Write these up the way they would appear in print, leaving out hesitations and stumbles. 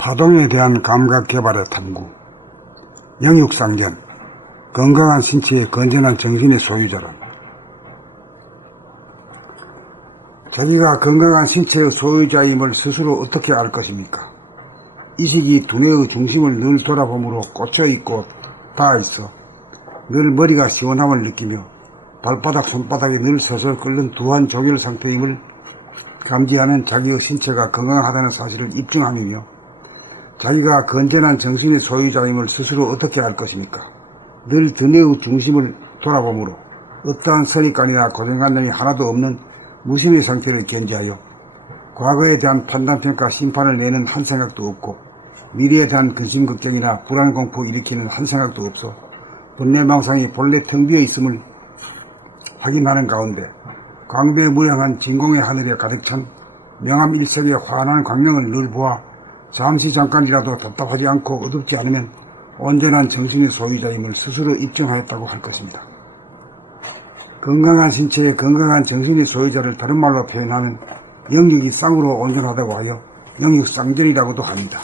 파동에 대한 감각 개발의 탐구, 영육상전, 건강한 신체에 건전한 정신의 소유자란. 자기가 건강한 신체의 소유자임을 스스로 어떻게 알 것입니까? 이 시기 두뇌의 중심을 늘 돌아보므로 꽂혀있고 닿아있어 늘 머리가 시원함을 느끼며 발바닥 손바닥이 늘 서슬 끓는 두한 조결 상태임을 감지하면 자기의 신체가 건강하다는 사실을 입증함이며, 자기가 건전한 정신의 소유자임을 스스로 어떻게 알 것입니까? 늘 두뇌의 중심을 돌아보므로 어떠한 선입관이나 고정관념이 하나도 없는 무심의 상태를 견지하여 과거에 대한 판단평가 심판을 내는 한 생각도 없고, 미래에 대한 근심걱정이나 불안공포 일으키는 한 생각도 없어 번뇌망상이 본래 텅 비어 있음을 확인하는 가운데 광대무량한 진공의 하늘에 가득 찬 명암일색의 환한 광명을 늘 보아 잠시 잠깐이라도 답답하지 않고 어둡지 않으면 온전한 정신의 소유자임을 스스로 입증하였다고 할 것입니다. 건강한 신체에 건강한 정신의 소유자를 다른 말로 표현하면 영육이 쌍으로 온전하다고 하여 영육쌍전이라고도 합니다.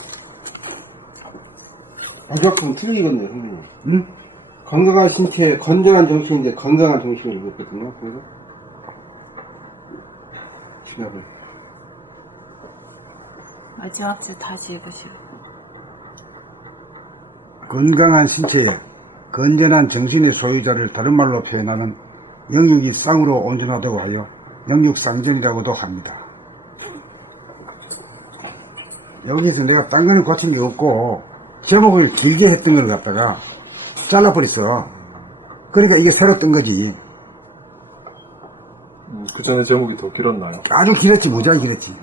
조금 틀리겠네요, 선생님. 응? 건강한 신체에 건전한 정신인데 건강한 정신을 읽었거든요. 그래서 진압을. 마지막 줄 다시 읽으시고. 건강한 신체에 건전한 정신의 소유자를 다른 말로 표현하면 영육이 쌍으로 온전하다고 하여 영육쌍전이라고도 합니다. 여기서 내가 딴 거는 고친 게 없고 제목을 길게 했던 걸 갖다가 잘라버렸어. 그러니까 이게 새로 뜬 거지. 그 전에 제목이 더 길었나요? 아주 길었지, 무지하게 길었지.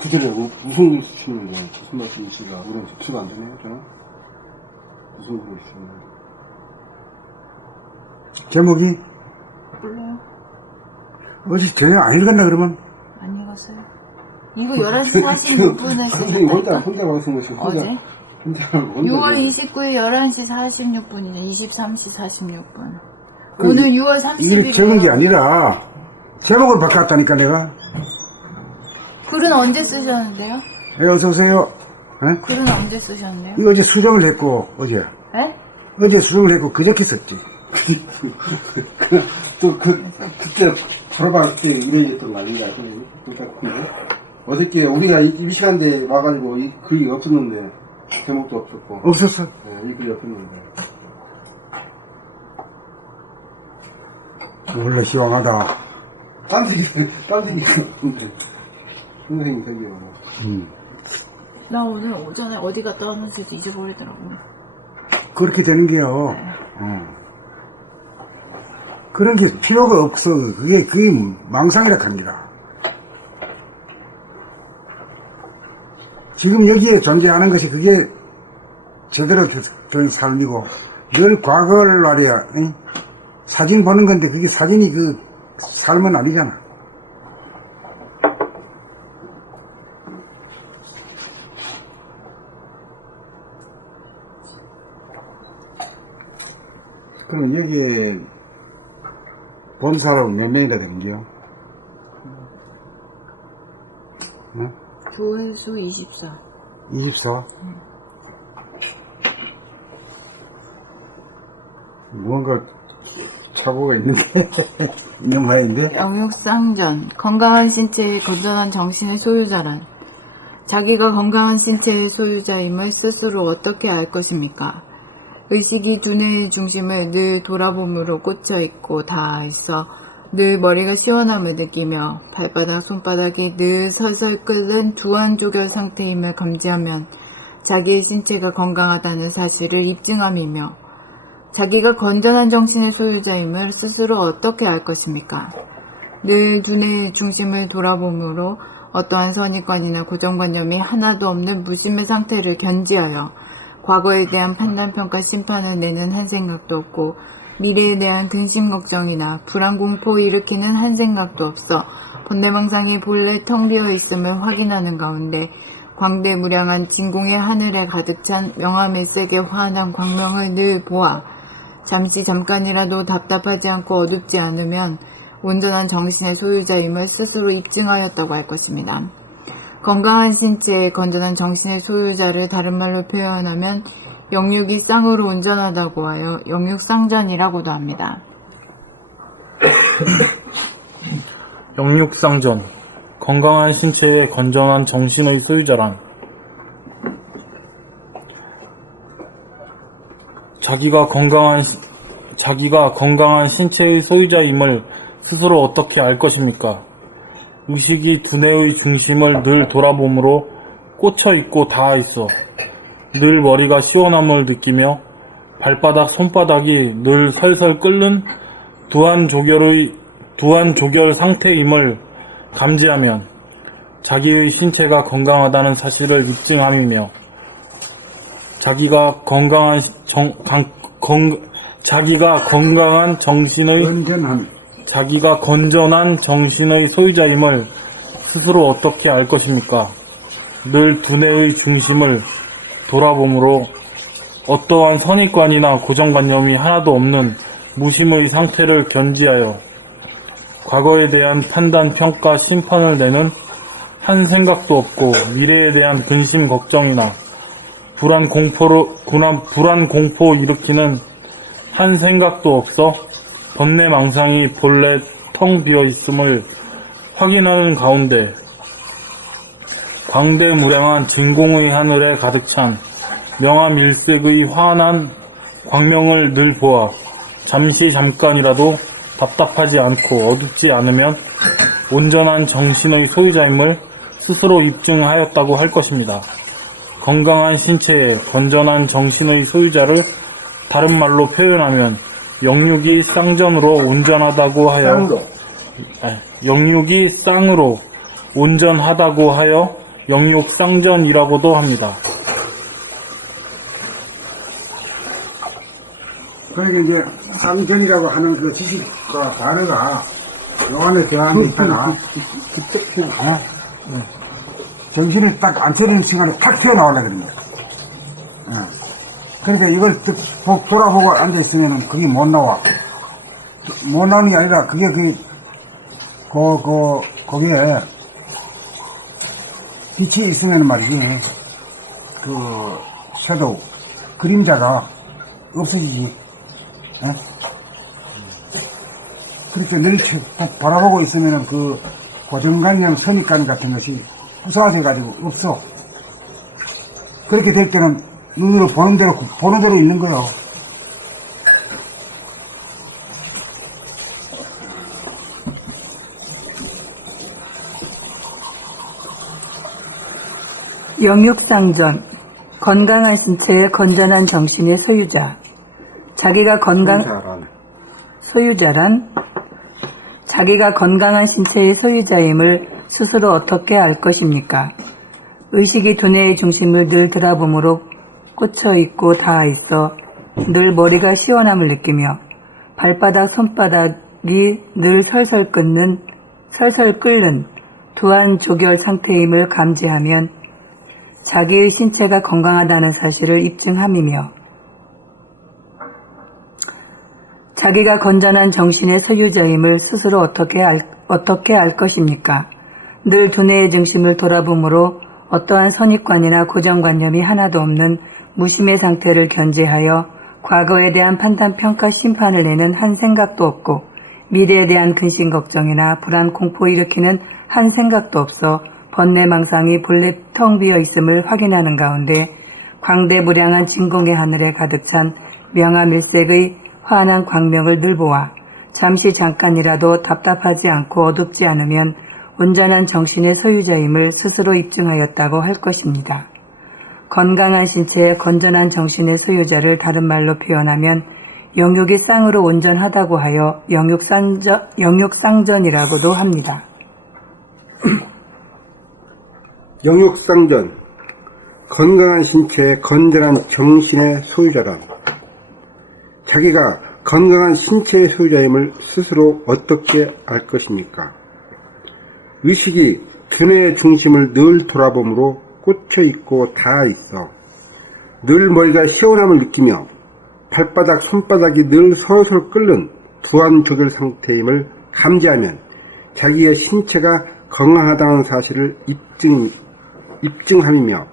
그 전에 무슨 글 쓰시는데 무슨 말씀이시가 우리 접수가 안 되네요, 저는. 무슨 글을 쓰시는데. 제목이 몰라요. 어제 전혀 안 읽었나 그러면? 안 읽었어요. 이거 11시 46분에 선생님 혼자 쓰셨다니까? 말씀하시고 어제? 혼자 6월 29일 11시 46분이냐, 23시 46분. 오늘 6월 이걸 적은 게 30일. 아니라 제목을 바꿨다니까 내가. 글은 언제 쓰셨는데요? 네, 어서오세요. 네? 글은 언제 쓰셨는데요? 이거 어제 수정을 했고 어제 수정을 했고 그저께 썼지. 그때 바로 봤을 때 이래졌던 거 아닌가요, 선생님? 그러니까 어저께 우리가 이 시간대에 와가지고 이 글이 없었는데 제목도 없었고 없었어. 네, 이 글이 없었는데 원래 시원하다. 딴들이 선생님 되게요. 나 오늘 오전에 어디 갔다 왔는지도 잊어버리더라고요. 그렇게 되는 게요. 그런 게 필요가 없어. 그게 망상이라 합니다. 지금 여기에 존재하는 것이 그게 제대로 된 삶이고, 늘 과거를 말이야. 사진 보는 건데 그게 사진이 그 삶은 아니잖아. 그럼 여기에 본 사람은 몇 명이나 되는지요? 네? 조회수 24. 24? 뭔가 착오가 있는데 있는 말인데. 영육상전, 건강한 신체의 건전한 정신의 소유자란 자기가 건강한 신체의 소유자임을 스스로 어떻게 알 것입니까? 의식이 두뇌의 중심을 늘 돌아봄으로 꽂혀있고 닿아있어 늘 머리가 시원함을 느끼며 발바닥 손바닥이 늘 설설 끓는 두한조결 상태임을 감지하면 자기의 신체가 건강하다는 사실을 입증함이며, 자기가 건전한 정신의 소유자임을 스스로 어떻게 알 것입니까? 늘 두뇌의 중심을 돌아봄으로 어떠한 선입관이나 고정관념이 하나도 없는 무심의 상태를 견지하여 과거에 대한 판단평가 심판을 내는 한 생각도 없고, 미래에 대한 근심 걱정이나 불안 공포 일으키는 한 생각도 없어 번뇌망상이 본래 텅 비어 있음을 확인하는 가운데 광대무량한 진공의 하늘에 가득 찬 명암일색의 환한 광명을 늘 보아 잠시 잠깐이라도 답답하지 않고 어둡지 않으면 온전한 정신의 소유자임을 스스로 입증하였다고 할 것입니다. 건강한 신체에 건전한 정신의 소유자를 다른 말로 표현하면 영육이 쌍으로 온전하다고 하여 영육상전이라고도 합니다. 영육상전, 건강한 신체에 건전한 정신의 소유자란 자기가 건강한 신체의 소유자임을 스스로 어떻게 알 것입니까? 의식이 두뇌의 중심을 늘 돌아보므로 꽂혀 있고 닿아 있어 늘 머리가 시원함을 느끼며 발바닥, 손바닥이 늘 설설 끓는 두한조결 상태임을 감지하면 자기의 신체가 건강하다는 사실을 입증함이며 자기가 건전한 정신의 소유자임을 스스로 어떻게 알 것입니까? 늘 두뇌의 중심을 돌아보므로 어떠한 선입관이나 고정관념이 하나도 없는 무심의 상태를 견지하여 과거에 대한 판단, 평가, 심판을 내는 한 생각도 없고 미래에 대한 근심, 걱정이나 불안, 공포 일으키는 한 생각도 없어 번뇌망상이 본래 텅 비어 있음을 확인하는 가운데 광대무량한 진공의 하늘에 가득 찬 명암일색의 환한 광명을 늘 보아 잠깐이라도 답답하지 않고 어둡지 않으면 온전한 정신의 소유자임을 스스로 입증하였다고 할 것입니다. 건강한 신체에 건전한 정신의 소유자를 다른 말로 표현하면 영육이 쌍전으로 온전하다고 하여 영육이 쌍으로 온전하다고 하여 영육상전이라고도 합니다. 그러니까 이제 쌍전이라고 하는 그 지식과 단어가 요 안에 들어가는 데 있다가 정신을 딱 앉혀있는 시간에 탁 튀어나오려고 그럽니다. 그러니까 이걸 돌아보고 앉아있으면 그게 못 나와. 못 나오는 게 아니라 그게 거기에 빛이 있으면 말이지, 섀도우, 그림자가 없어지지. 그러니까 늘 바라보고 있으면 고정관념, 선입관 같은 것이 부사돼가지고 없어. 그렇게 될 때는 눈으로 보는 대로 있는 거요. 영육상전, 건강한 신체에 건전한 정신의 소유자. 소유자란 자기가 건강한 신체의 소유자임을 스스로 어떻게 알 것입니까? 의식이 두뇌의 중심을 늘 돌아보므로 꽂혀 있고 닿아 있어 늘 머리가 시원함을 느끼며 발바닥, 손바닥이 늘 설설 끓는 두한조결 상태임을 감지하면 자기의 신체가 건강하다는 사실을 입증함이며 자기가 건전한 정신의 소유자임을 스스로 어떻게 알 것입니까? 늘 두뇌의 중심을 돌아보므로 어떠한 선입관이나 고정관념이 하나도 없는 무심의 상태를 견지하여 과거에 대한 판단, 평가, 심판을 내는 한 생각도 없고 미래에 대한 근심, 걱정이나 불안, 공포 일으키는 한 생각도 없어 번뇌망상이 본래 텅 비어 있음을 확인하는 가운데 광대무량한 진공의 하늘에 가득 찬 명암일색의 환한 광명을 늘 보아 잠깐이라도 답답하지 않고 어둡지 않으면 온전한 정신의 소유자임을 스스로 입증하였다고 할 것입니다. 건강한 신체에 건전한 정신의 소유자를 다른 말로 표현하면 영육이 쌍으로 온전하다고 하여 영육상전이라고도 합니다. 영육상전, 건강한 신체에 건전한 정신의 소유자란 자기가 건강한 신체의 소유자임을 스스로 어떻게 알 것입니까? 의식이 두뇌의 중심을 늘 돌아보므로 꽂혀 있고 닿아 있어 늘 머리가 시원함을 느끼며 발바닥, 손바닥이 늘 솔솔 끓는 두한조결 상태임을 감지하면 자기의 신체가 건강하다는 사실을 입증함이며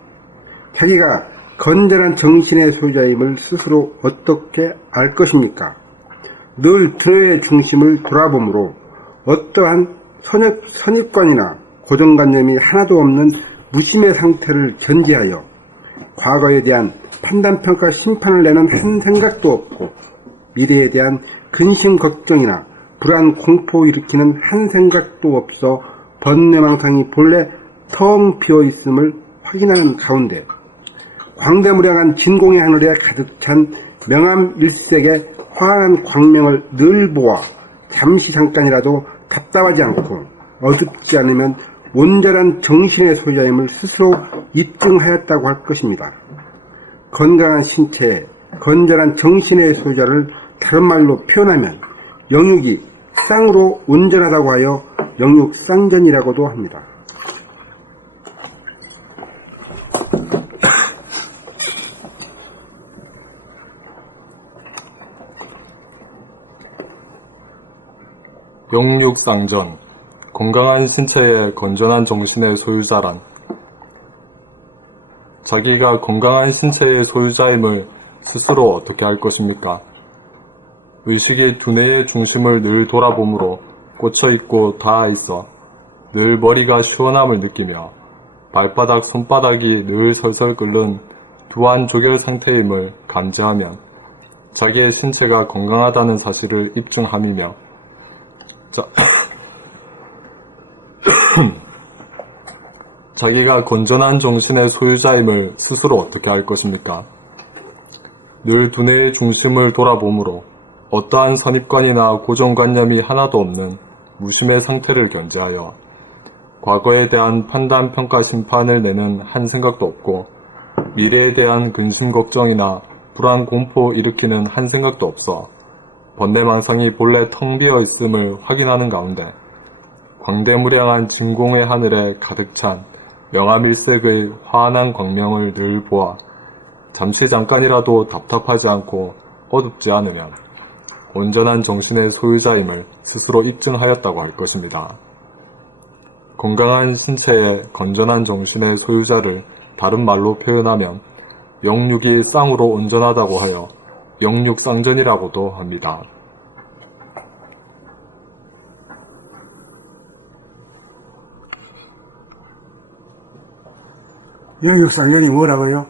자기가 건전한 정신의 소유자임을 스스로 어떻게 알 것입니까? 늘 두뇌의 중심을 돌아보므로 어떠한 선입관이나 고정관념이 하나도 없는 무심의 상태를 견지하여 과거에 대한 판단평가 심판을 내는 한 생각도 없고 미래에 대한 근심 걱정이나 불안 공포 일으키는 한 생각도 없어 번뇌망상이 본래 텅 비어있음을 확인하는 가운데 광대무량한 진공의 하늘에 가득 찬 명암일색의 환한 광명을 늘 보아 잠시 잠깐이라도 답답하지 않고 어둡지 않으면 온전한 정신의 소유자임을 스스로 입증하였다고 할 것입니다. 건강한 신체에 건전한 정신의 소유자를 다른 말로 표현하면 영육이 쌍으로 온전하다고 하여 영육쌍전이라고도 합니다. 영육쌍전, 건강한 신체에 건전한 정신의 소유자란 자기가 건강한 신체의 소유자임을 스스로 어떻게 알 것입니까? 의식이 두뇌의 중심을 늘 돌아보므로 꽂혀있고 닿아있어 늘 머리가 시원함을 느끼며 발바닥, 손바닥이 늘 설설 끓는 두안조결 상태임을 감지하면 자기의 신체가 건강하다는 사실을 입증함이며 자기가 건전한 정신의 소유자임을 스스로 어떻게 알 것입니까? 늘 두뇌의 중심을 돌아보므로 어떠한 선입관이나 고정관념이 하나도 없는 무심의 상태를 견지하여 과거에 대한 판단, 평가, 심판을 내는 한 생각도 없고 미래에 대한 근심, 걱정이나 불안, 공포 일으키는 한 생각도 없어 번뇌망상이 본래 텅 비어 있음을 확인하는 가운데 광대무량한 진공의 하늘에 가득 찬 명암일색의 환한 광명을 늘 보아 잠시 잠깐이라도 답답하지 않고 어둡지 않으면 온전한 정신의 소유자임을 스스로 입증하였다고 할 것입니다. 건강한 신체에 건전한 정신의 소유자를 다른 말로 표현하면 영육이 쌍으로 온전하다고 하여 영육쌍전이라고도 합니다. 영육쌍전이 뭐라고요?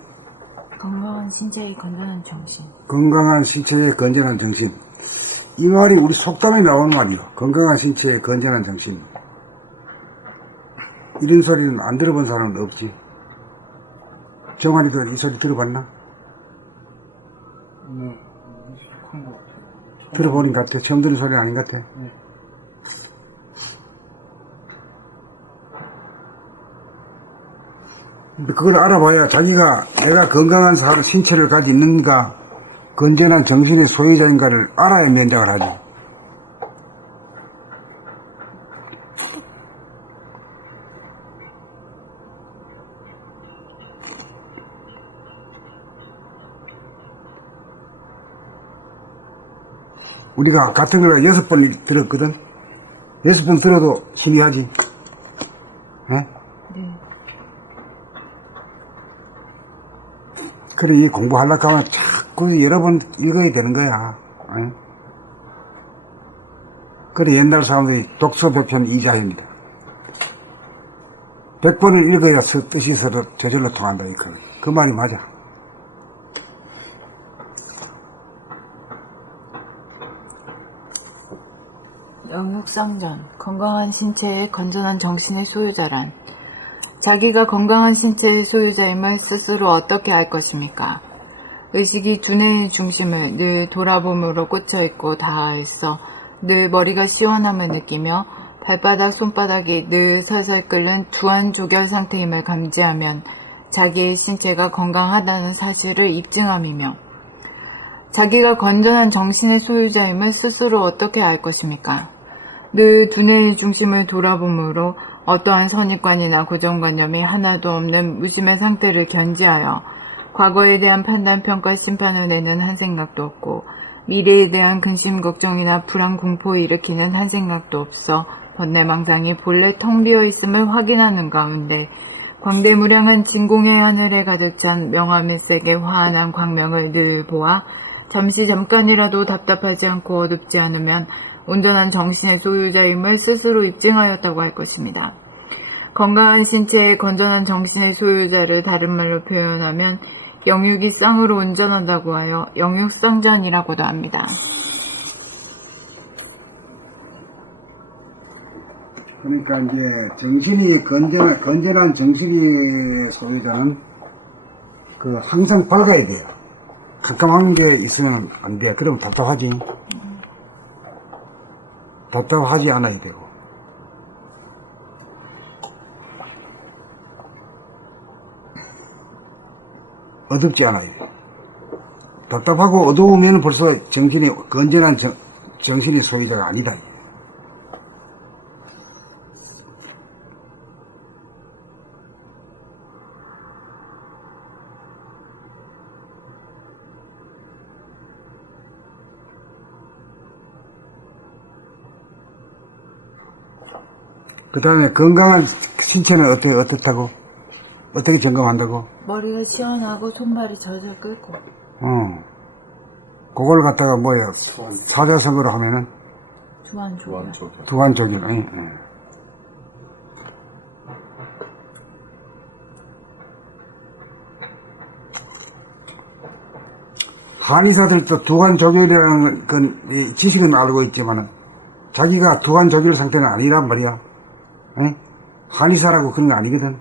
건강한 신체의 건전한 정신. 건강한 신체의 건전한 정신. 이 말이 우리 속담에 나오는 말이요. 건강한 신체의 건전한 정신. 이런 소리는 안 들어본 사람은 없지. 정환이도 이 소리 들어봤나? 들어보는 것 같아. 처음 들은 소리 아닌 것 같아. 그걸 알아봐야 자기가 내가 건강한 신체를 가지고 있는가 건전한 정신의 소유자인가를 알아야 면장을 하죠. 우리가 같은 걸 6번 들었거든. 6번 들어도 신기하지. 네? 네. 그래, 이 공부하려고 하면 자꾸 여러 번 읽어야 되는 거야. 네? 그래, 옛날 사람들이 독서백편 이자입니다. 100번을 읽어야 뜻이 서로 저절로 통한다. 그 말이 맞아. 영육쌍전, 건강한 신체의 건전한 정신의 소유자란 자기가 건강한 신체의 소유자임을 스스로 어떻게 알 것입니까? 의식이 두뇌의 중심을 늘 돌아봄으로 꽂혀있고 닿아있어 늘 머리가 시원함을 느끼며 발바닥, 손바닥이 늘 설설 끓는 두안조결 상태임을 감지하면 자기의 신체가 건강하다는 사실을 입증함이며 자기가 건전한 정신의 소유자임을 스스로 어떻게 알 것입니까? 늘 두뇌의 중심을 돌아봄으로 어떠한 선입관이나 고정관념이 하나도 없는 무심의 상태를 견지하여 과거에 대한 판단, 평가, 심판을 내는 한 생각도 없고 미래에 대한 근심, 걱정이나 불안, 공포를 일으키는 한 생각도 없어 번뇌망상이 본래 텅 비어 있음을 확인하는 가운데 광대무량한 진공의 하늘에 가득 찬 명암일색의 환한 광명을 늘 보아 잠깐이라도 답답하지 않고 어둡지 않으면 온전한 정신의 소유자임을 스스로 입증하였다고 할 것입니다. 건강한 신체의 건전한 정신의 소유자를 다른 말로 표현하면 영육이 쌍으로 온전하다고 하여 영육쌍전이라고도 합니다. 그러니까 이제 정신이 건전한 정신의 소유자는 항상 밝아야 돼요. 깜깜한 게 있으면 안 돼. 그럼 답답하지. 답답하지 않아야 되고. 어둡지 않아야 돼. 답답하고 어두우면 벌써 건전한 정신의 소유자가 아니다. 그 다음에 건강한 신체는 어떻다고? 어떻게 점검한다고? 머리가 시원하고 손발이 절절 끓고. 그걸 갖다가 사자성어로 하면은? 주안조견. 두관조견. 한의사들도 두관조견이라는 건 지식은 알고 있지만은 자기가 두관조견 상태는 아니란 말이야. 한의사라고 그런 거 아니거든.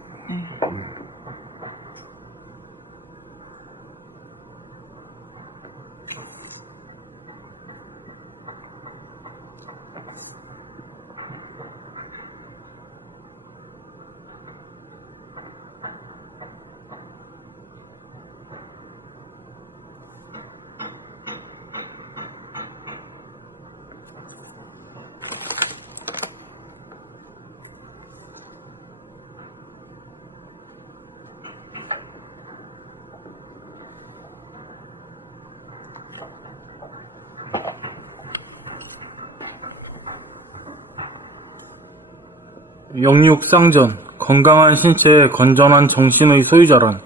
영육쌍전, 건강한 신체의 건전한 정신의 소유자란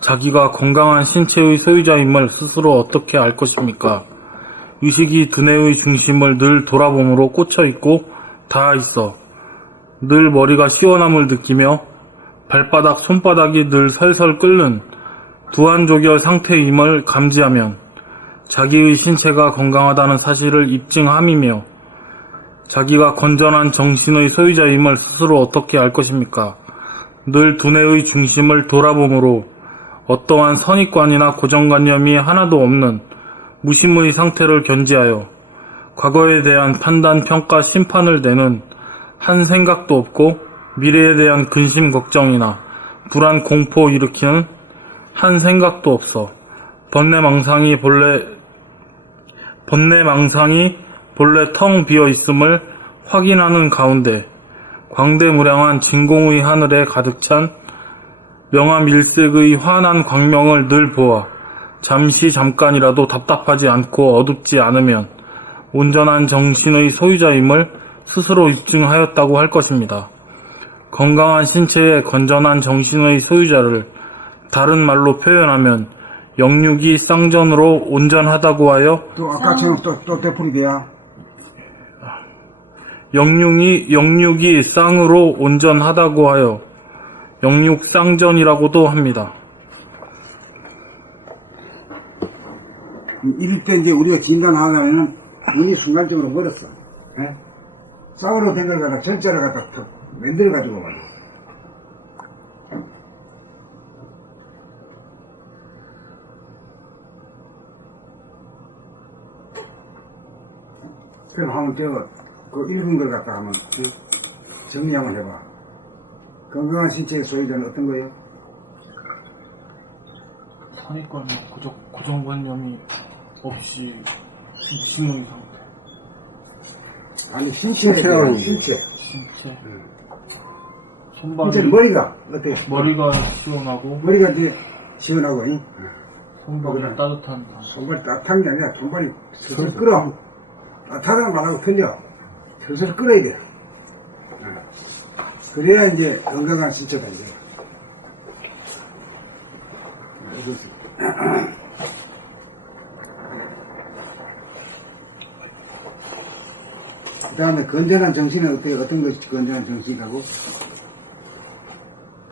자기가 건강한 신체의 소유자임을 스스로 어떻게 알 것입니까? 의식이 두뇌의 중심을 늘 돌아봄으로 꽂혀있고 닿아 있어 늘 머리가 시원함을 느끼며 발바닥, 손바닥이 늘 설설 끓는 두안조결 상태임을 감지하면 자기의 신체가 건강하다는 사실을 입증함이며 자기가 건전한 정신의 소유자임을 스스로 어떻게 알 것입니까? 늘 두뇌의 중심을 돌아봄으로 어떠한 선입관이나 고정관념이 하나도 없는 무심의 상태를 견지하여 과거에 대한 판단, 평가, 심판을 내는 한 생각도 없고 미래에 대한 근심, 걱정이나 불안, 공포 일으키는 한 생각도 없어 번뇌망상이 본래 텅 비어 있음을 확인하는 가운데 광대무량한 진공의 하늘에 가득 찬 명암일색의 환한 광명을 늘 보아 잠깐이라도 답답하지 않고 어둡지 않으면 온전한 정신의 소유자임을 스스로 입증하였다고 할 것입니다. 건강한 신체의 건전한 정신의 소유자를 다른 말로 표현하면 영육이 쌍전으로 온전하다고 하여 또 아까처럼 또 되풀이 돼야. 영육이 쌍으로 온전하다고 하여 영육쌍전이라고도 합니다. 이럴 때 이제 우리가 진단하려면은 눈이 순간적으로 멀었어. 쌍으로 된 걸 갖다 전자를 갖다 만들어가지고 말이야. 그럼 한번 그 읽은 걸 갖다 한번 정리 한번 해봐. 건강한 신체의 소유자는 어떤 거예요? 선입관, 고정관념이 없이 무심의 상태. 아니 신체라는 신체. 손발이 머리가 어때? 머리가 시원하고 머리가 이제 시원하고, 잉? 손발이 따뜻한. 손발이 따뜻한 게 아니라 손발이 슬슬 끓어. 따뜻한 말하고 틀려. 슬슬 끓어야 돼. 그래야 이제 건강한 신체가 이제. 그 다음에 건전한 정신은 어떤 것이 건전한 정신이라고?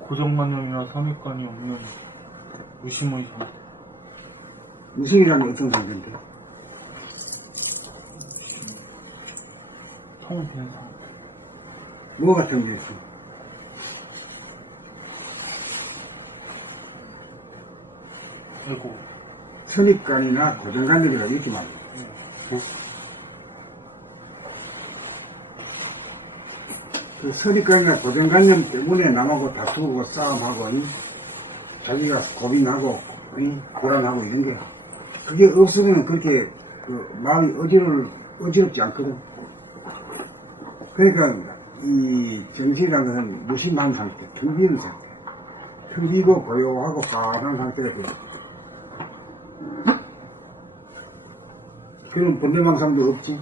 고정관념이나 선입관이 없는 무심의 상태. 무심이라는 게 어떤 상태인데? 성빈 상태. 뭐 같은 게 있어? 에고. 선입관이나 고정관념이라 이렇게 말이야. 그 선입관이나 고정관념 때문에 남하고 다투고 싸움하고, 응? 자기가 고민하고, 응? 불안하고 이런 게, 그게 없으면 그렇게 그 마음이 어지럽지 않거든. 그러니까 이 정신이라는 것은 무심한 상태, 텅 비는 상태. 텅 비고 고요하고 환한 상태가 돼요. 그럼 번뇌망상도 없지.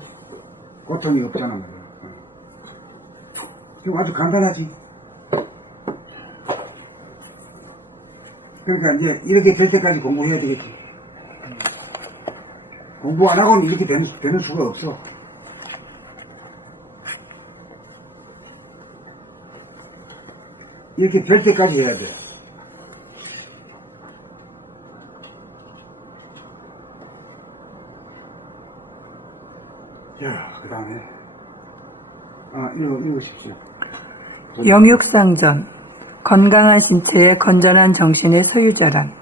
고통이 없잖아 말이야. 그럼 아주 간단하지. 그러니까 이제 이렇게 될 때까지 공부해야 되겠지. 공부 안 하고는 이렇게 되는 수가 없어. 이렇게 될 때까지 해야 돼. 자, 그 다음에, 읽으십시오. 영육상전, 건강한 신체의 건전한 정신의 소유자란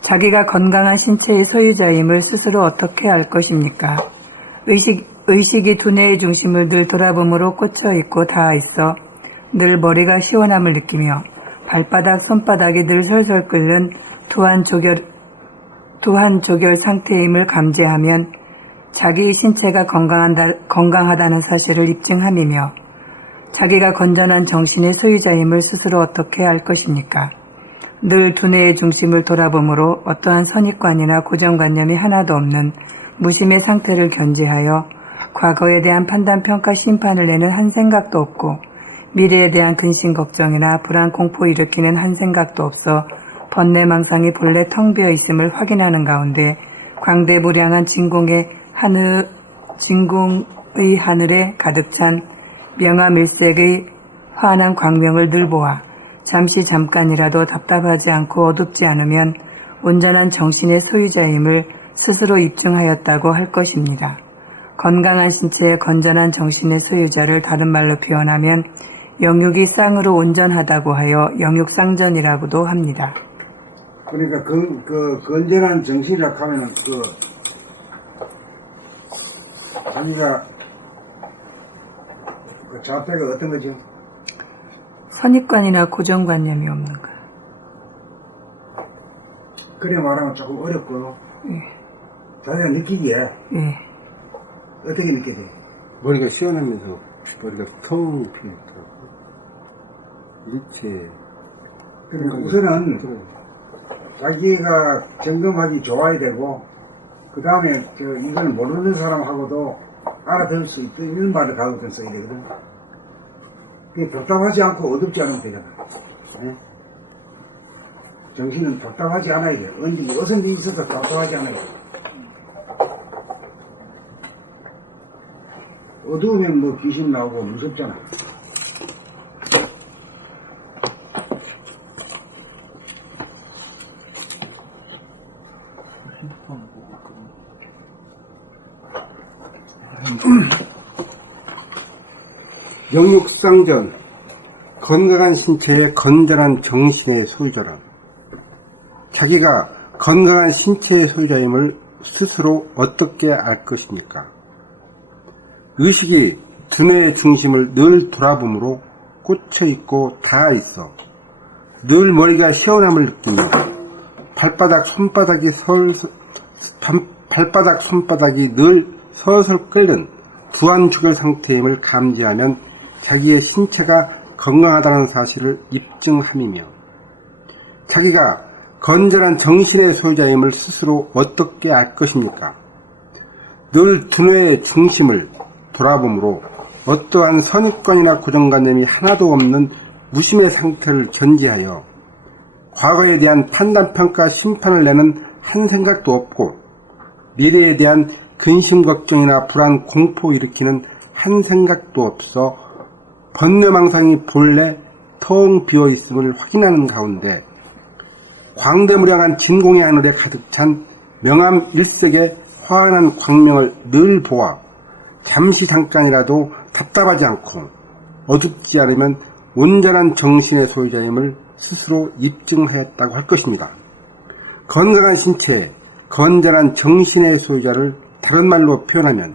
자기가 건강한 신체의 소유자임을 스스로 어떻게 알 것입니까? 의식이 두뇌의 중심을 늘 돌아봄으로 꽂혀 있고 닿아 있어 늘 머리가 시원함을 느끼며 발바닥, 손바닥이 늘 솔솔 끓는 두한조결 상태임을 감지하면 자기 신체가 건강하다는 사실을 입증함이며 자기가 건전한 정신의 소유자임을 스스로 어떻게 알 것입니까? 늘 두뇌의 중심을 돌아봄으로 어떠한 선입관이나 고정관념이 하나도 없는 무심의 상태를 견지하여 과거에 대한 판단, 평가, 심판을 내는 한 생각도 없고 미래에 대한 근심, 걱정이나 불안, 공포 일으키는 한 생각도 없어 번뇌망상이 본래 텅 비어 있음을 확인하는 가운데 광대무량한 진공의 하늘에 가득 찬 명암일색의 환한 광명을 늘 보아 잠깐이라도 답답하지 않고 어둡지 않으면 온전한 정신의 소유자임을 스스로 입증하였다고 할 것입니다. 건강한 신체의 건전한 정신의 소유자를 다른 말로 표현하면 영육이 쌍으로 온전하다고 하여 영육상전이라고도 합니다. 그러니까 그 건전한 정신이라고 하면은 자기가 그 자폐가 어떤 거죠? 선입관이나 고정관념이 없는 것. 그래 말하면 조금 어렵고 예. 자기가 느끼기에 예. 어떻게 느껴져? 머리가 시원하면서 머리가 텅 비어있더라고. 일체. 그러니까 우선은 자기가 점검하기 좋아야 되고, 그 다음에 이걸 모르는 사람하고도 알아들을 수 있는 말을 가르쳐 써야 되거든. 그게 답답하지 않고 어둡지 않으면 되잖아. 예? 정신은 답답하지 않아야 돼. 어선지 있어서 답답하지 않아야 돼. 어두우면 뭐 귀신 나오고 무섭잖아. 영육상전, 건강한 신체의 건전한 정신의 소유자란 자기가 건강한 신체의 소유자임을 스스로 어떻게 알 것입니까? 의식이 두뇌의 중심을 늘 돌아봄으로 꽂혀있고 닿아 있어 늘 머리가 시원함을 느끼며 발바닥 손바닥이 늘 서슬 끓는 두한주결 상태임을 감지하면 자기의 신체가 건강하다는 사실을 입증함이며 자기가 건전한 정신의 소유자임을 스스로 어떻게 알 것입니까? 늘 두뇌의 중심을 돌아보므로 어떠한 선입관이나 고정관념이 하나도 없는 무심의 상태를 견지하여 과거에 대한 판단평가 심판을 내는 한 생각도 없고 미래에 대한 근심 걱정이나 불안 공포 일으키는 한 생각도 없어 번뇌망상이 본래 텅 비어있음을 확인하는 가운데 광대무량한 진공의 하늘에 가득 찬 명암 일색의 환한 광명을 늘 보아 잠시 잠깐이라도 답답하지 않고 어둡지 않으면 온전한 정신의 소유자임을 스스로 입증하였다고 할 것입니다. 건강한 신체, 건전한 정신의 소유자를 다른 말로 표현하면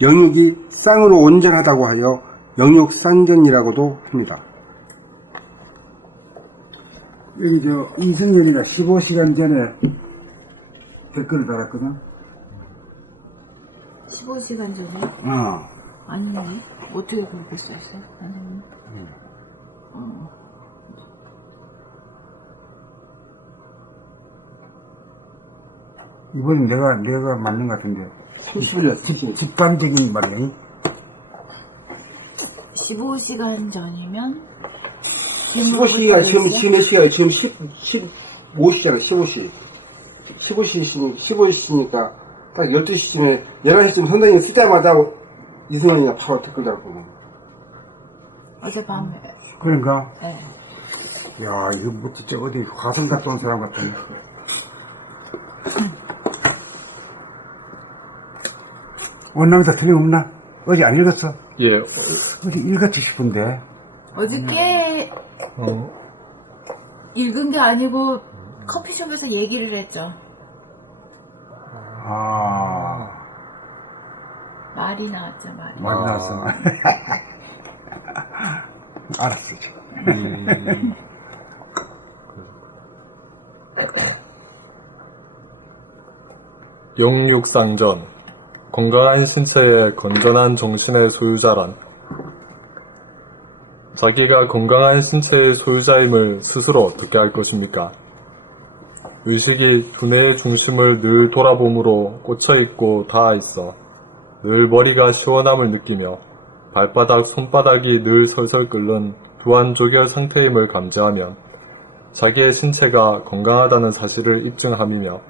영육이 쌍으로 온전하다고 하여 영육쌍전이라고도 합니다. 여기 이승열이가 15시간 전에 댓글을 달았거든. 15시간 전에? 아닌데? 어떻게 그렇게 써있어요, 선생님? 이번엔 내가 맞는 것 같은데. 30일 직관적인 말이야. 15시간 전이면? 15시가 지금 몇 시간이에요? 지금 15시잖아, 15시. 15시니까 딱 12시쯤에, 11시쯤 선생님이 쓰자마자 이승원이가 바로 댓글 달았거든. 어젯밤에. 그런가? 네. 야, 이거 뭐 진짜 어디 화성 갔다 온 사람 같더니. 원남사 틀림없나? 어제 안 읽었어? 예, 어제 읽었지 싶은데. 어저께 읽은 게 아니고 커피숍에서 얘기를 했죠. 말이 나왔죠, 말이. 많이 나왔어. 알았어. 영육상전, 건강한 신체에 건전한 정신의 소유자란 자기가 건강한 신체의 소유자임을 스스로 어떻게 알 것입니까? 의식이 두뇌의 중심을 늘 돌아봄으로 꽂혀있고 닿아있어 늘 머리가 시원함을 느끼며 발바닥, 손바닥이 늘 설설 끓는 두안조결 상태임을 감지하면 자기의 신체가 건강하다는 사실을 입증함이며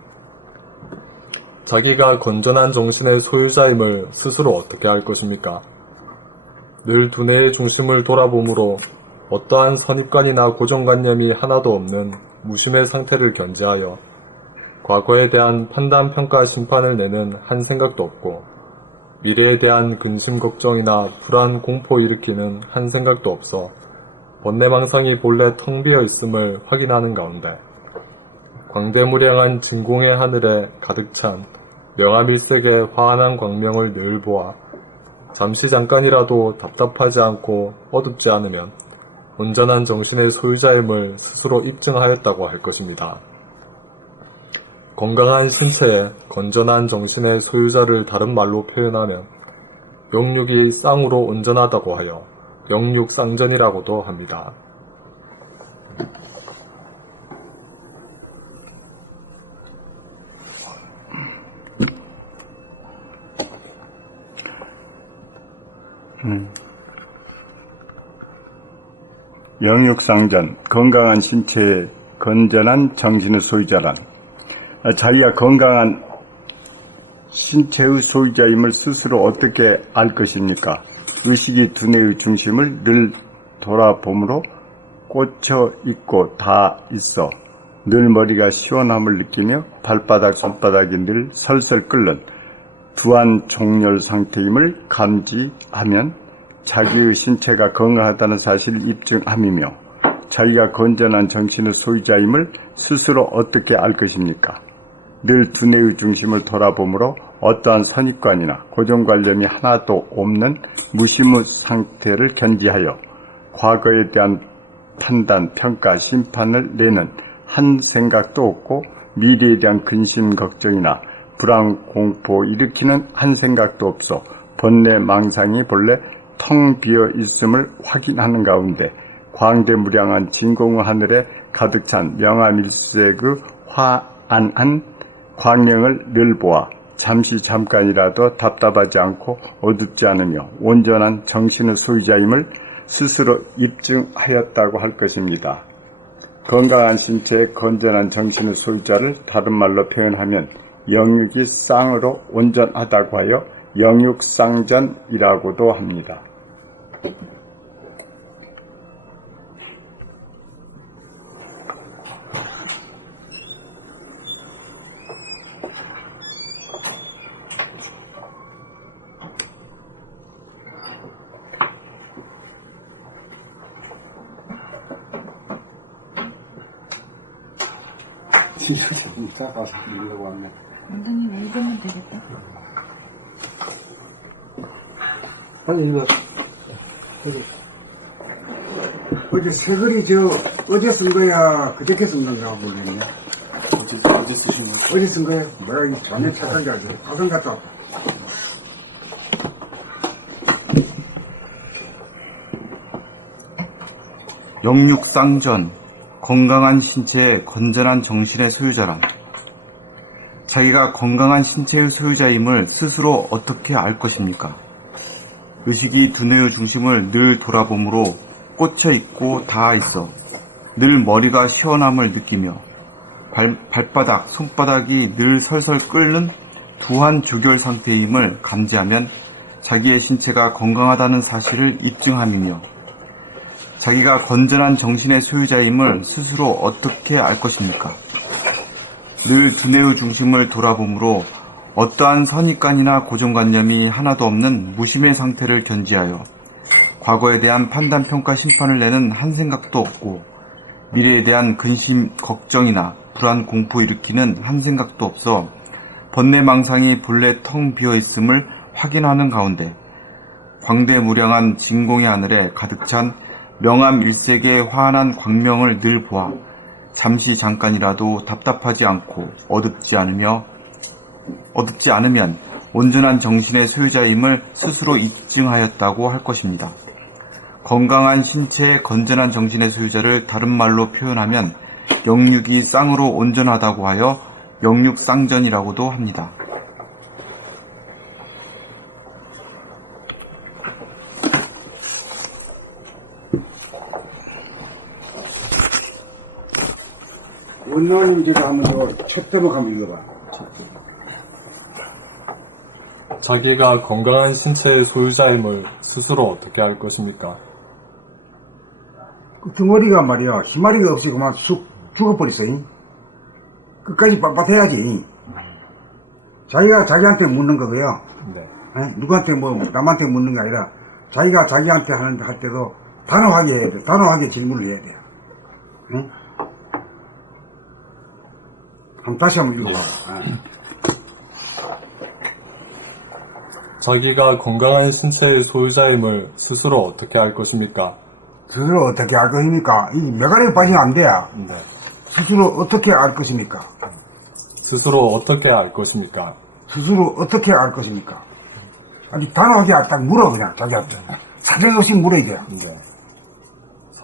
자기가 건전한 정신의 소유자임을 스스로 어떻게 알 것입니까? 늘 두뇌의 중심을 돌아봄으로 어떠한 선입관이나 고정관념이 하나도 없는 무심의 상태를 견지하여 과거에 대한 판단, 평가, 심판을 내는 한 생각도 없고 미래에 대한 근심, 걱정이나 불안, 공포 일으키는 한 생각도 없어 번뇌망상이 본래 텅 비어 있음을 확인하는 가운데 광대무량한 진공의 하늘에 가득 찬 명암일색의 환한 광명을 늘 보아 잠시 잠깐이라도 답답하지 않고 어둡지 않으면 온전한 정신의 소유자임을 스스로 입증하였다고 할 것입니다. 건강한 신체에 건전한 정신의 소유자를 다른 말로 표현하면 영육이 쌍으로 온전하다고 하여 영육쌍전이라고도 합니다. 영육상전, 건강한 신체에 건전한 정신의 소유자란 자기가 건강한 신체의 소유자임을 스스로 어떻게 알 것입니까? 의식이 두뇌의 중심을 늘 돌아봄으로 꽂혀 있고 다 있어 늘 머리가 시원함을 느끼며 발바닥, 손바닥이 늘 설설 끓는 두안 종렬 상태임을 감지하면 자기의 신체가 건강하다는 사실을 입증함이며 자기가 건전한 정신의 소유자임을 스스로 어떻게 알 것입니까? 늘 두뇌의 중심을 돌아보므로 어떠한 선입관이나 고정관념이 하나도 없는 무심의 상태를 견지하여 과거에 대한 판단, 평가, 심판을 내는 한 생각도 없고 미래에 대한 근심, 걱정이나 불안, 공포 일으키는 한 생각도 없어 번뇌, 망상이 본래 텅 비어 있음을 확인하는 가운데 광대무량한 진공의 하늘에 가득 찬 명암일색의 화안한 광명을 늘 보아 잠깐이라도 답답하지 않고 어둡지 않으며 온전한 정신의 소유자임을 스스로 입증하였다고 할 것입니다. 건강한 신체에 건전한 정신의 소유자를 다른 말로 표현하면 영육이 쌍으로 온전하다고 하여 영육쌍전이라고도 합니다. 진짜 조금 작아서 이러고 왔네. 원장님 읽으면 되겠다. 빨리 읽어. 어제 새글이 어제 쓴 거야, 그저께 쓴 건가 모르겠네. 어제 쓰신 거? 어제 쓴 거야? 뭐야, 이 전혀 착한 게 아니야. 가슴 같다. 영육쌍전, 건강한 신체에 건전한 정신의 소유자란 자기가 건강한 신체의 소유자임을 스스로 어떻게 알 것입니까? 의식이 두뇌의 중심을 늘 돌아보므로 꽂혀 있고 닿아 있어 늘 머리가 시원함을 느끼며 발바닥, 손바닥이 늘 설설 끓는 두한 조결 상태임을 감지하면 자기의 신체가 건강하다는 사실을 입증함이며 자기가 건전한 정신의 소유자임을 스스로 어떻게 알 것입니까? 늘 두뇌의 중심을 돌아보므로 어떠한 선입관이나 고정관념이 하나도 없는 무심의 상태를 견지하여 과거에 대한 판단, 평가, 심판을 내는 한 생각도 없고 미래에 대한 근심, 걱정이나 불안, 공포 일으키는 한 생각도 없어 번뇌망상이 본래 텅 비어있음을 확인하는 가운데 광대무량한 진공의 하늘에 가득 찬 명암일색의 환한 광명을 늘 보아 잠깐이라도 답답하지 않고 어둡지 않으면 온전한 정신의 소유자임을 스스로 입증하였다고 할 것입니다. 건강한 신체에 건전한 정신의 소유자를 다른 말로 표현하면 영육이 쌍으로 온전하다고 하여 영육쌍전이라고도 합니다. 원나님 제가 한번 첫 대목 한번 읽어봐. 자기가 건강한 신체의 소유자임을 스스로 어떻게 알 것입니까? 그 덩어리가 말이야, 희마리가 없이 그만 쑥 죽어버렸어. 끝까지 빳빳해야지. 자기가 자기한테 묻는 거고요. 네. 누구한테 남한테 묻는 게 아니라 자기가 자기한테 할 때도 단호하게 해야 돼. 단호하게 질문을 해야 돼. 응? 한번 다시 한번 읽어봐. 자기가 건강한 신체의 소유자임을 스스로 어떻게 알 것입니까? 스스로 어떻게 알 것입니까? 이 메가리에 빠지면 안 돼요. 네. 스스로 어떻게 알 것입니까? 스스로 어떻게 알 것입니까? 스스로 어떻게 알 것입니까? 아주 단호하게 딱 물어, 그냥 자기한테. 사정 없이 물어야 돼요. 네.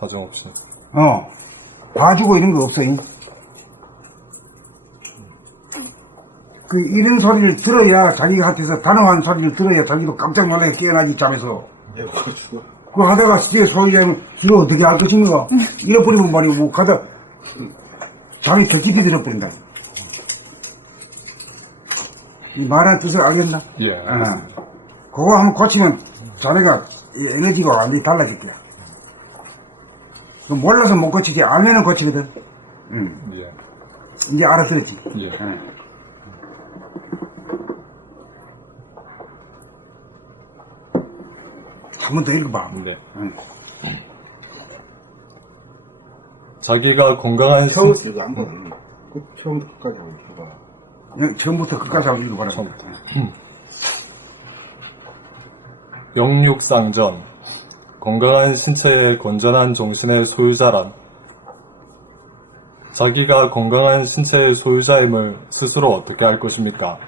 사정 없이. 봐주고 이런 거 없어요. 이런 소리를 들어야, 자기한테서 단호한 소리를 들어야 자기도 깜짝 놀라게 깨어나지, 잠에서. 그거 하다가 진짜 소유자면 스스로 어떻게 알 것인가? 잃어버리면 말이고, 뭐, 잠이 더 깊이 들어버린다. 이 말한 뜻을 알겠나? 예. 그거 한번 고치면 자네가 에너지가 완전히 달라질 거야. 몰라서 못 고치지, 알면은 고치거든. 예. 이제 알아들었지. 예. 한 번 더 읽어봐. 네. 자기가 건강한 처음부터 읽어, 한 번. 처음부터 끝까지 한번 읽어봐. 처음부터 끝까지 한번 읽어봐라. 처음부터. 영육쌍전, 건강한 신체에 건전한 정신의 소유자란 자기가 건강한 신체의 소유자임을 스스로 어떻게 알 것입니까?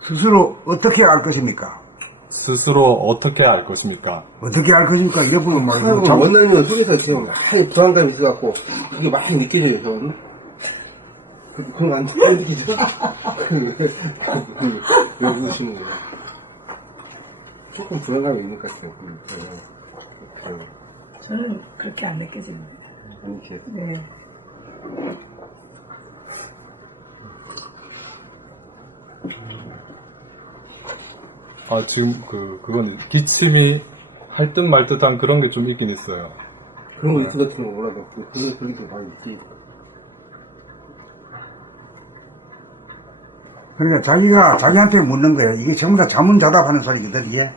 스스로 어떻게 알 것입니까? 스스로 어떻게 알 것입니까? 어떻게 알 것입니까? 이래 보면 막, 사람은 참- 원나면 속에서 지금 많이 불안감이 있어갖고, 이게 많이 느껴져요, 저는. 그런 거 안 느끼죠? 왜 웃으시는 거예요? 조금 불안감이 있는 것 같아요. 저는 그렇게 안 느껴집니다. 이렇게. 네. 아, 지금 그건 기침이 할 듯 말 듯한 그런 게 좀 있긴 있어요. 그런 거 있을 같은 거 몰라도, 그런 게 많이 있지. 그러니까 자기가 자기한테 묻는 거예요. 이게 전부 다 자문자답하는 소리거든, 이게.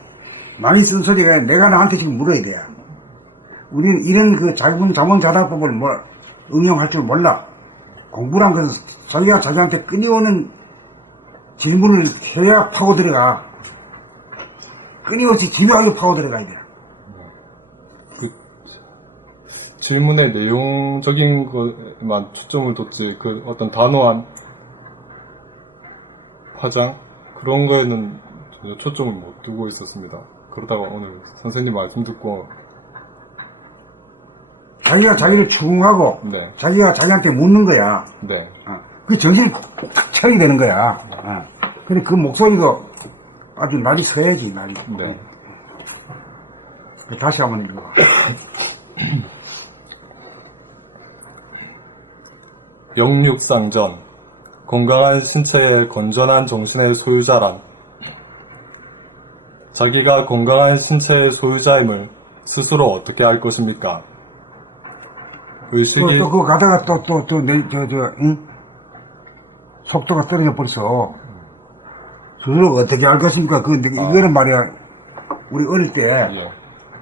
많이 쓴 소리가 내가 나한테 지금 물어야 돼요. 우리는 이런 그 자문자답법을 응용할 줄 몰라. 공부란 것은 자기가 자기한테 끊임없는 질문을 해야 파고 들어가. 끊임없이 집요하게 파고 들어가야 돼요. 그 질문의 내용적인 것만 초점을 뒀지 그 어떤 단호한 화장 그런 거에는 전혀 초점을 못 두고 있었습니다. 그러다가 오늘 선생님 말씀 듣고 자기가 자기를 추궁하고 네, 자기가 자기한테 묻는 거야. 네, 그 정신이 탁 차리게 되는 거야. 근데 그 목소리도 아주 날이 서야지, 날이. 네. 다시 한번 읽어. 영육상전 건강한 신체에 건전한 정신의 소유자란 자기가 건강한 신체의 소유자임을 스스로 어떻게 알 것입니까? 의식이 또 그거 가다가 응? 속도가 떨어져 버려서 스스로 어떻게 알 것입니까? 이거는 말이야, 우리 어릴 때, 예,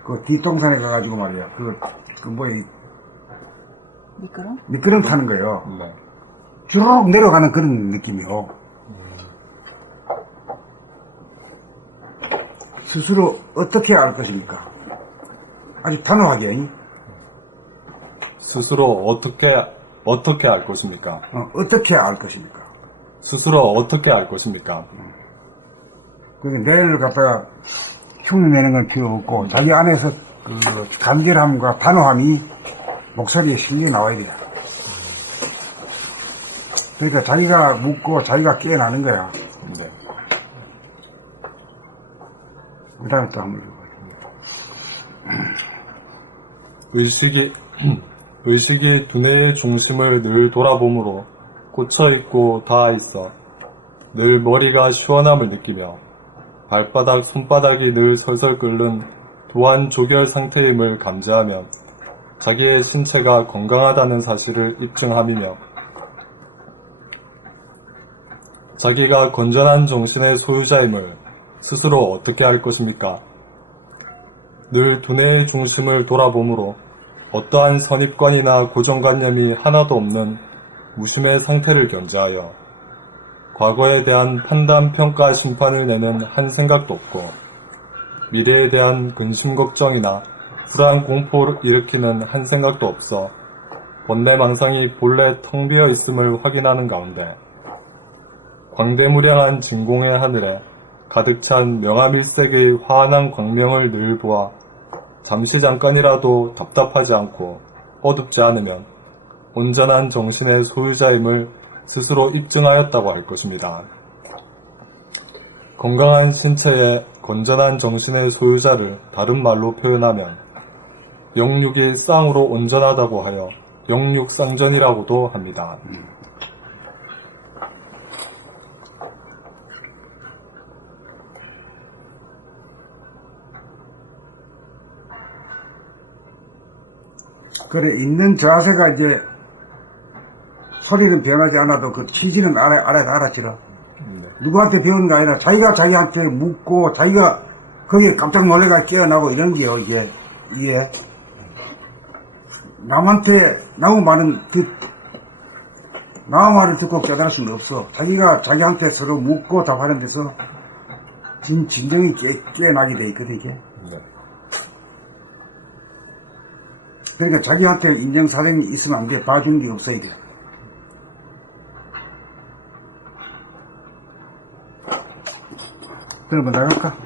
그 뒷동산에 가가지고 말이야, 미끄럼? 미끄럼 타는 거예요. 네, 쭉 내려가는 그런 느낌이요. 스스로 어떻게 알 것입니까? 아주 단호하게, 응? 스스로 어떻게 알 것입니까? 어떻게 알 것입니까? 스스로 어떻게 알 것입니까? 내를 갖다가 흉내내는 건 필요 없고, 자기 안에서 그 간결함과 단호함이 목소리에 실려 나와야 돼요. 그러니까 자기가 묻고 자기가 깨어나는 거야. 네. 그 다음에 또 한번 읽어봐요. 의식이 두뇌의 중심을 늘 돌아보므로 꽂혀있고 닿아있어 늘 머리가 시원함을 느끼며 발바닥, 손바닥이 늘 설설 끓는 도안 조결 상태임을 감지하며 자기의 신체가 건강하다는 사실을 입증함이며 자기가 건전한 정신의 소유자임을 스스로 어떻게 할 것입니까? 늘 두뇌의 중심을 돌아보므로 어떠한 선입관이나 고정관념이 하나도 없는 무심의 상태를 견지하여 과거에 대한 판단, 평가, 심판을 내는 한 생각도 없고 미래에 대한 근심, 걱정이나 불안, 공포를 일으키는 한 생각도 없어 번뇌망상이 본래 텅 비어 있음을 확인하는 가운데 광대무량한 진공의 하늘에 가득 찬 명암일색의 환한 광명을 늘 보아 잠시 잠깐이라도 답답하지 않고 어둡지 않으면 온전한 정신의 소유자임을 스스로 입증하였다고 할 것입니다. 건강한 신체에 건전한 정신의 소유자를 다른 말로 표현하면 영육이 쌍으로 온전하다고 하여 영육쌍전이라고도 합니다. 그래, 있는 자세가 이제 소리는 변하지 않아도 그 취지는 알아지라. 누구한테 배우는 게 아니라 자기가 자기한테 묻고 자기가 거기에 깜짝 놀래가 깨어나고 이런 게요, 이게. 남한테, 남의 말을 듣고 깨달을 수는 없어. 자기가 자기한테 서로 묻고 답하는 데서 진정이 깨어나게 돼 있거든, 이게. 그러니까 자기한테 인정사정이 있으면 안 돼. 봐주는 게 없어야 돼. 그러면 나갈까?